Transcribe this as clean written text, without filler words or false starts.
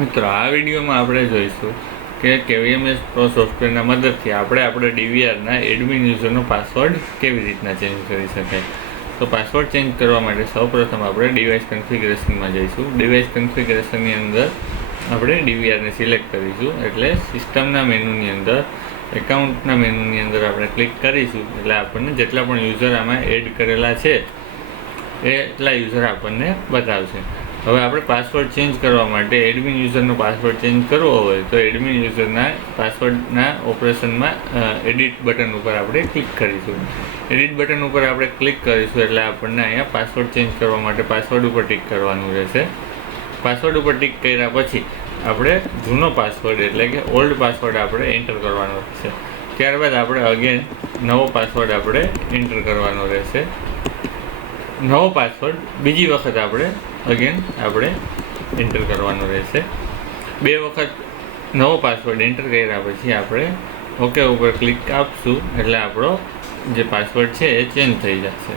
મિત્રો, આ વિડીયોમાં આપણે જોઈશું કે KVMS પ્રો સોફ્ટવેરના મદદથી આપણે DVRના એડમિન યુઝરનો પાસવર્ડ કેવી રીતના ચેન્જ કરી શકાય. તો પાસવર્ડ ચેન્જ કરવા માટે સૌપ્રથમ આપણે ડિવાઇસ કન્ફિગરેશનમાં જઈશું. ડિવાઇસ કન્ફિગરેશનની અંદર આપણે DVRને સિલેક્ટ કરીશું. એટલે સિસ્ટમના મેનુની અંદર એકાઉન્ટના મેનુની અંદર આપણે ક્લિક કરીશું. એટલે આપણને જેટલા પણ યુઝર આમાં એડ કરેલા છે એટલા યુઝર આપણને બતાવશે. હવે આપણે પાસવર્ડ ચેન્જ કરવા માટે એડમિન યુઝરનો પાસવર્ડ ચેન્જ કરવો હોય તો એડમિન યુઝરના પાસવર્ડના ઓપરેશનમાં એડિટ બટન ઉપર આપણે ક્લિક કરીશું. એડિટ બટન ઉપર આપણે ક્લિક કરીશું એટલે આપણને અહીંયા પાસવર્ડ ચેન્જ કરવા માટે પાસવર્ડ ઉપર ટિક કરવાનું રહેશે. પાસવર્ડ ઉપર ટિક કર્યા પછી આપણે જૂનો પાસવર્ડ એટલે કે ઓલ્ડ પાસવર્ડ આપણે એન્ટર કરવાનો રહેશે. ત્યારબાદ આપણે અગેન નવો પાસવર્ડ આપણે એન્ટર કરવાનો રહેશે. નવો પાસવર્ડ બીજી વખત આપણે એન્ટર કરવાનો રહેશે. 2 વખત નવો પાસવર્ડ એન્ટર કર્યા પછી આપણે ઓકે ઉપર ક્લિક આપશું એટલે આપણો જે પાસવર્ડ છે એ ચેન્જ થઈ જશે.